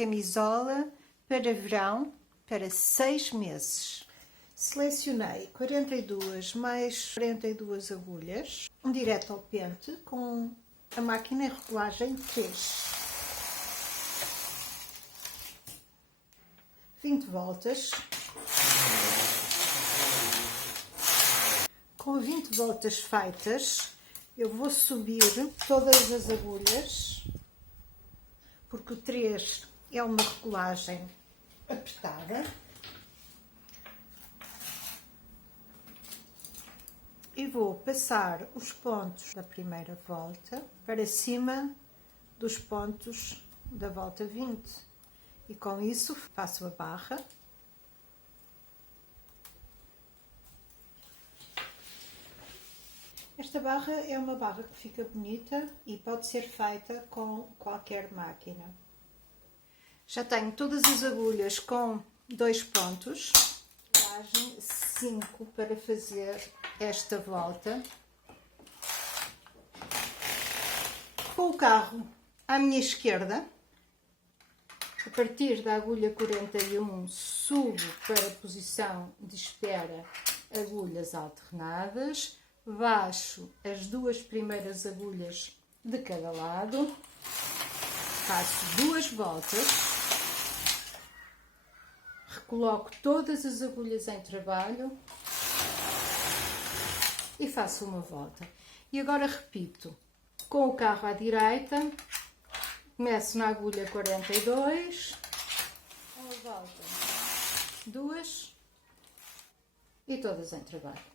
camisola para verão para 6 meses. Selecionei 42 mais 42 agulhas, um direto ao pente com a máquina regulagem 3. 20 voltas. Com 20 voltas feitas, eu vou subir todas as agulhas, porque o 3 é uma regulagem apertada. E vou passar os pontos da primeira volta para cima dos pontos da volta 20. E com isso faço a barra. Esta barra é uma barra que fica bonita e pode ser feita com qualquer máquina. Já tenho todas as agulhas com 2 pontos. 5 para fazer esta volta. Com o carro à minha esquerda, a partir da agulha 41, subo para a posição de espera, agulhas alternadas, baixo as 2 primeiras agulhas de cada lado, faço 2 voltas, recoloco todas as agulhas em trabalho e faço uma volta. E agora repito, com o carro à direita, começo na agulha 42, uma volta, 2 e todas em trabalho.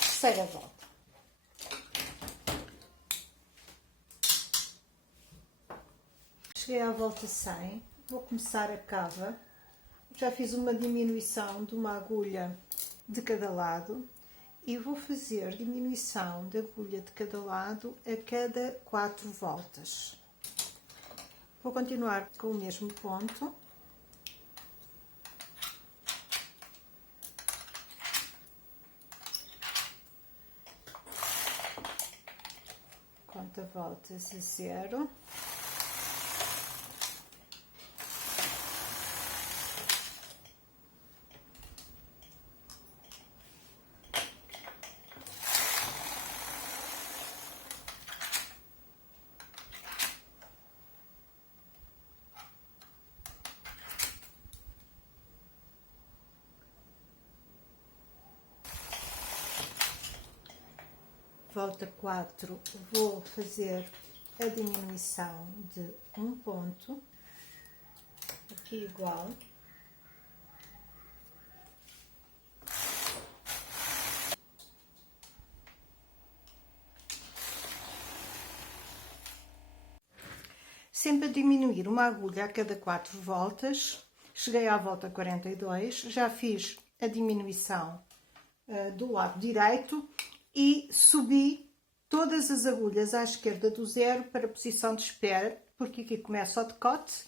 Terceira volta. Cheguei à volta 100, vou começar a cava. Já fiz uma diminuição de uma agulha de cada lado e vou fazer diminuição de agulha de cada lado a cada 4 voltas. Vou continuar com o mesmo ponto. Conta voltas a 0. Volta 4, vou fazer a diminuição de um ponto, aqui igual. Sempre a diminuir uma agulha a cada 4 voltas. Cheguei à volta 42, já fiz a diminuição do lado direito e subi todas as agulhas à esquerda do 0 para a posição de espera, porque aqui começa o decote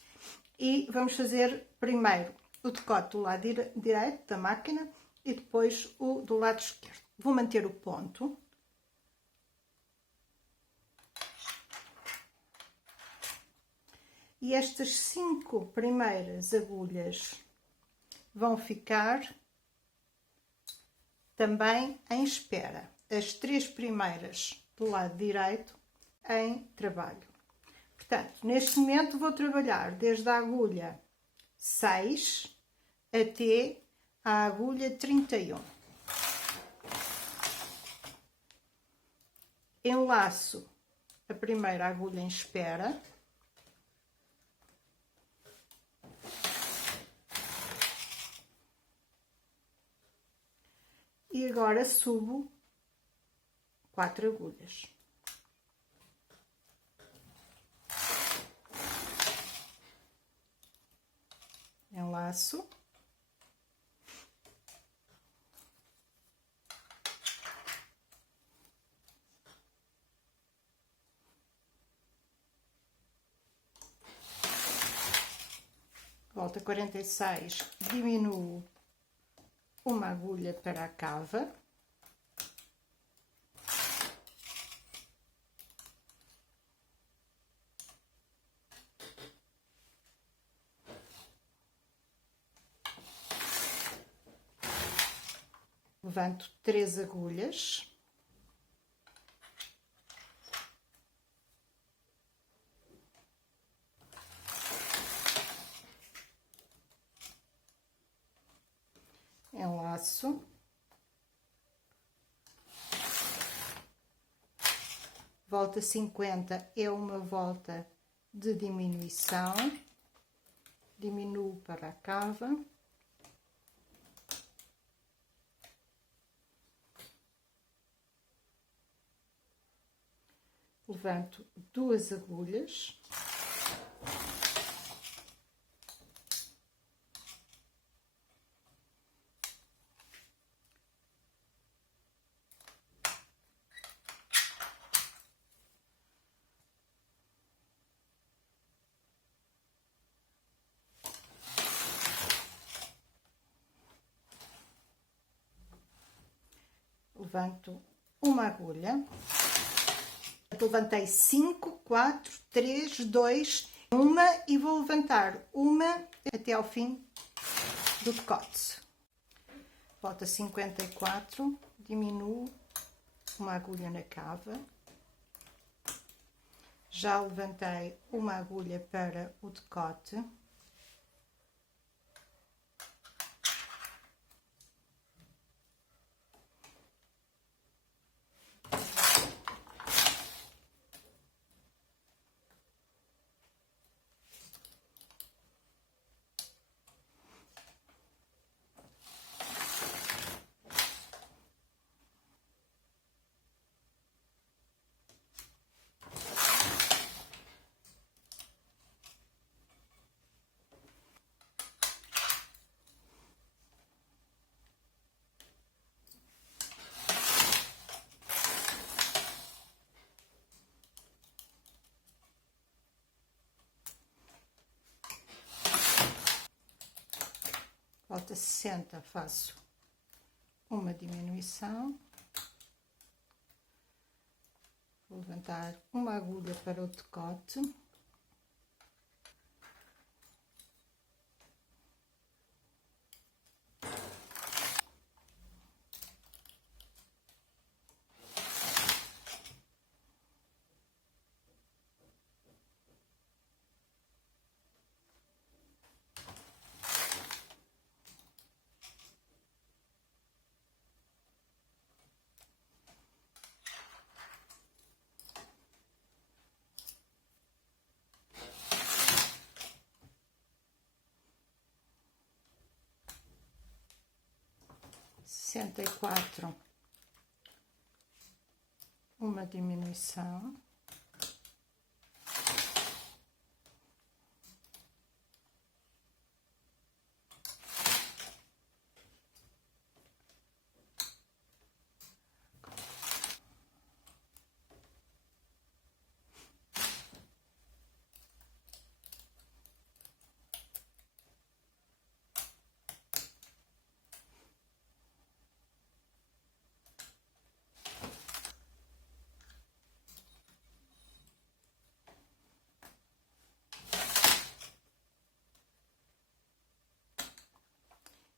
e vamos fazer primeiro o decote do lado direito da máquina e depois o do lado esquerdo. Vou manter o ponto. E estas 5 primeiras agulhas vão ficar também em espera. As 3 primeiras do lado direito em trabalho. Portanto, neste momento vou trabalhar desde a agulha 6 até a agulha 31. Enlaço a primeira agulha em espera. E agora subo 4 agulhas. Enlaço. Volta 46, diminuo uma agulha para a cava. levanto 3 agulhas. Enlaço. Volta 50 é uma volta de diminuição. Diminuo para a cava. Levanto 2 agulhas. Levanto uma agulha. Levantei 5, 4, 3, 2, 1 e vou levantar uma até ao fim do decote. Volta 54, diminuo uma agulha na cava. Já levantei uma agulha para o decote. Volta 60, faço uma diminuição. Vou levantar uma agulha para o decote. Sessenta e quatro, uma diminuição.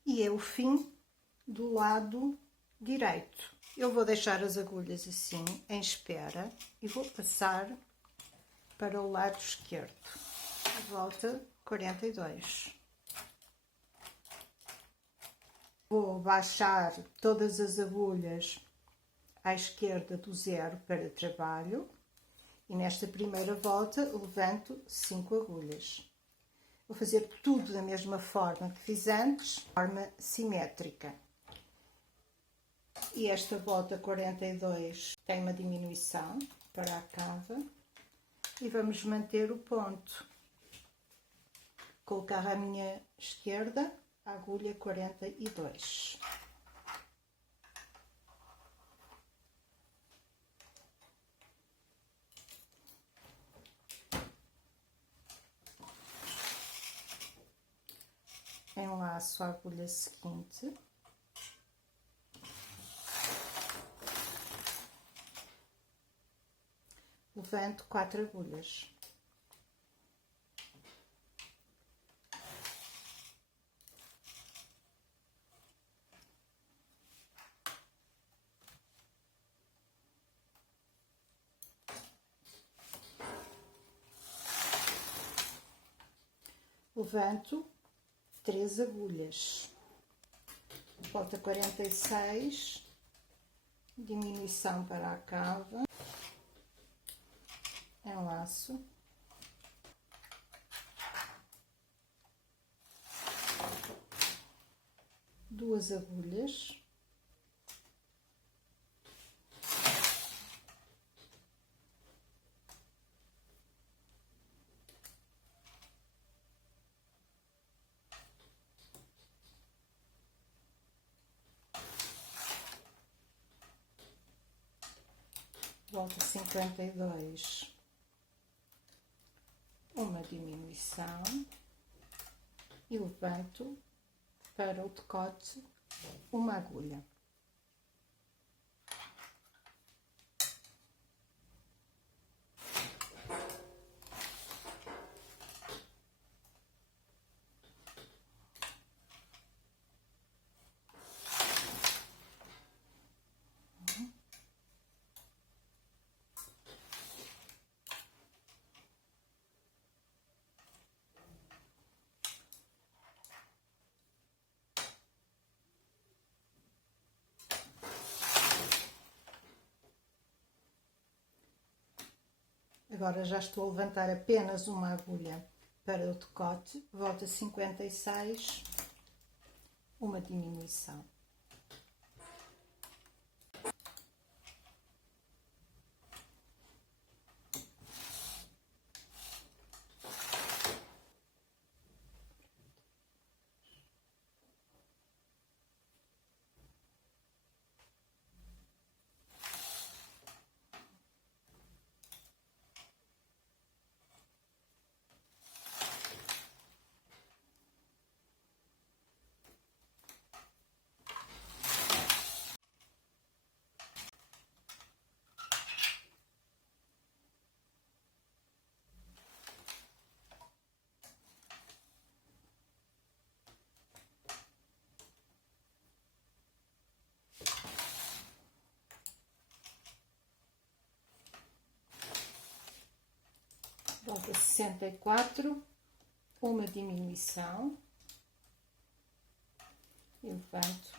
E é o fim do lado direito. Eu vou deixar as agulhas assim em espera e vou passar para o lado esquerdo. Volta 42. Vou baixar todas as agulhas à esquerda do zero para trabalho e nesta primeira volta levanto 5 agulhas. Vou fazer tudo da mesma forma que fiz antes, de forma simétrica. E esta volta 42 tem uma diminuição para a cava e vamos manter o ponto. Colocar à minha esquerda a agulha 42. Enlaço a agulha seguinte. Levanto 4 agulhas. levanto 3 agulhas, volta 46, diminuição para a cava, enlaço, duas agulhas, volta 52, uma diminuição e levanto para o decote uma agulha. Agora já estou a levantar apenas uma agulha para o decote, volta 56, uma diminuição. Volta 64, uma diminuição e levanto.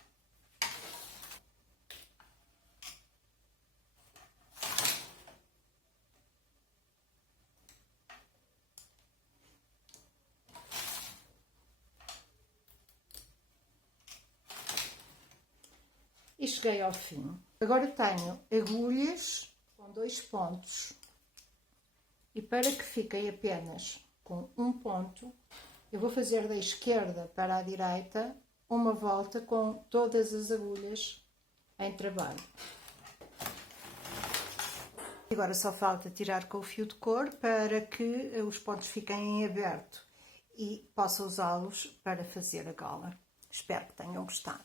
E cheguei ao fim. Agora tenho agulhas com 2 pontos. E para que fiquem apenas com um ponto, eu vou fazer da esquerda para a direita uma volta com todas as agulhas em trabalho. Agora só falta tirar com o fio de cor para que os pontos fiquem em aberto e possa usá-los para fazer a gola. Espero que tenham gostado.